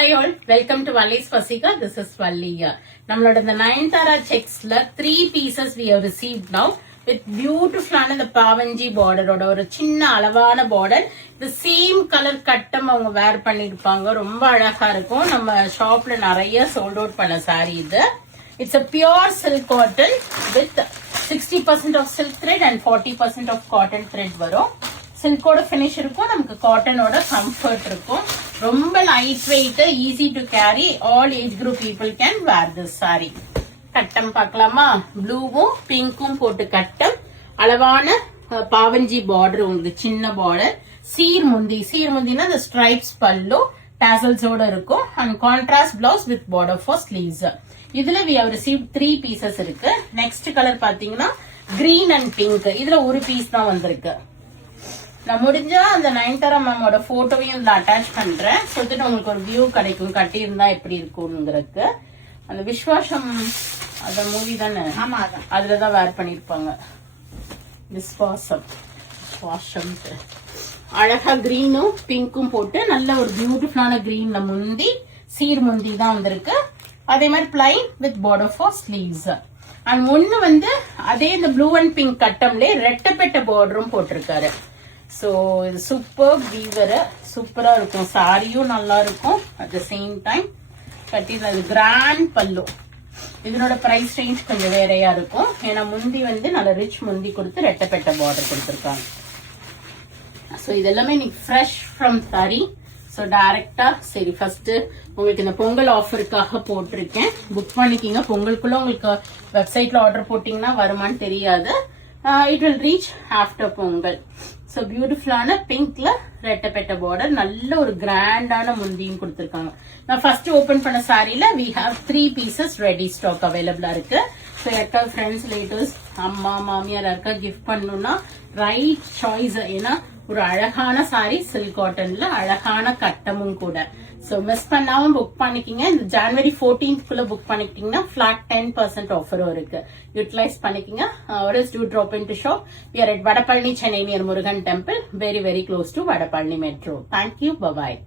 Hi all, welcome to Valli's Fasika. This is Valli. நம்மளோட இந்த Nayanthara செக்ஸ்ல 3 pieces we have received now with beautiful ஆன இந்த பாவஞ்சி பார்டரோட ஒரு சின்ன அளவான பார்டர். இந்த சேம் கலர் கட்டம் அவங்க வேர் பண்ணிருப்பாங்க. ரொம்ப அழகா இருக்கும். நம்ம ஷாப்ல நிறைய சோல்ட் அவுட் பண்ண சாரி இது. It's a pure silk cotton with 60% of silk thread and 40% of cotton thread வரும். சில்கோட ஃபினிஷ் இருக்கும், நமக்கு காட்டனோட கம்ஃபர்ட் இருக்கும். ரொம்ப light weight, easy to carry, all age group people can wear this sari. கட்டம் பார்க்கலாமா? ப்ளூவும் பிங்க்கும் போட்டு கட்டம், அளவான பாவஞ்சி பார்டர், உங்களுக்கு சின்ன பார்டர், சீர்முந்தினா இந்த ஸ்ட்ரைப்ஸ் பல்லு டாசல்ஸோட இருக்கும் and contrast blouse with border for sleeves. இதுல we have received 3 pieces இருக்கு. நெக்ஸ்ட் கலர் பாத்தீங்கன்னா கிரீன் அண்ட் பிங்க். இதுல ஒரு பீஸ் தான் வந்திருக்கு. நான் முடிஞ்சா அந்த நயன்தாரா மேமோட போட்டோவையும் இதுல அட்டாச் பண்றேன். சொல்லிட்டு உங்களுக்கு ஒரு வியூ கிடைக்கும், கட்டி இருந்தா எப்படி இருக்கும்ங்கிறதுக்கு. அந்த விஸ்வாசம் அந்த மூவி தானே, அதுலதான் வேர் பண்ணிருப்பாங்க. விஸ்வாசம் அழகா கிரீனும் பிங்க்கும் போட்டு நல்ல ஒரு பியூட்டிஃபுல்லான கிரீன்ல முந்தி சீர்முந்தி தான் வந்திருக்கு. அதே மாதிரி plain with border for sleeves. And ஒண்ணு வந்து அதே இந்த ப்ளூ அண்ட் பிங்க் கட்டம்ல ரெட்டப்பெட்ட பார்டரும் போட்டிருக்காரு. சோ இது சூப்பர் வீவர், சூப்பரா இருக்கும். சாரியும் நல்லா இருக்கும். அட் த சேம் டைம் கட்டினது கிராண்ட் பல்லு. இதனோட பிரைஸ் ரேஞ்ச் கொஞ்சம் வேறையா இருக்கும். ஏன்னா முந்தி வந்து நல்ல ரிச் முந்தி கொடுத்து ரெட்டப்பெட்ட பார்டர் கொடுத்துருக்காங்க. சோ இதெல்லாமே இன்னைக்கு ஃப்ரெஷ் ஃப்ரம் சாரி. சோ டைரக்டா சரி ஃபர்ஸ்ட் உங்களுக்கு இந்த பொங்கல் ஆஃபருக்காக போட்டிருக்கேன். புக் பண்ணிக்கிங்க. பொங்கலுக்குள்ள உங்களுக்கு வெப்சைட்ல ஆர்டர் போட்டீங்கன்னா வருமானு தெரியாது. It will reach after Pongal. So பியூட்டிஃபுல்லான பிங்க்ல ரெட்டப்பெட்ட பார்டர், நல்ல ஒரு கிராண்டான முந்தியும் கொடுத்திருக்காங்க. நான் ஃபர்ஸ்ட் ஓபன் பண்ண சாரியில we have 3 pieces ready stock அவைலபிளா இருக்கு. சோ யாருக்கா ஃப்ரெண்ட்ஸ் ரிலேட்டிவ்ஸ் அம்மா மாமியார் யாருக்கா கிஃப்ட் பண்ணணும்னா ரைட் சாய்ஸ். ஏன்னா ஒரு அழகான சாரி, சில்க் காட்டன்ல அழகான கட்டமும் கூட. சோ மிஸ் பண்ணாம புக் பண்ணிக்கிங்க. இந்த ஜனவரி 14th புக் பண்ணிக்கிட்டீங்கன்னா பிளாட் 10% ஆஃபரும் இருக்கு. யூட்டிலைஸ் பண்ணிக்கிங்க. or else do drop into shop. We are at Vadapalani, Chennai near Murugan Temple, very close to Vadapalani Metro. Thank you. Bye bye.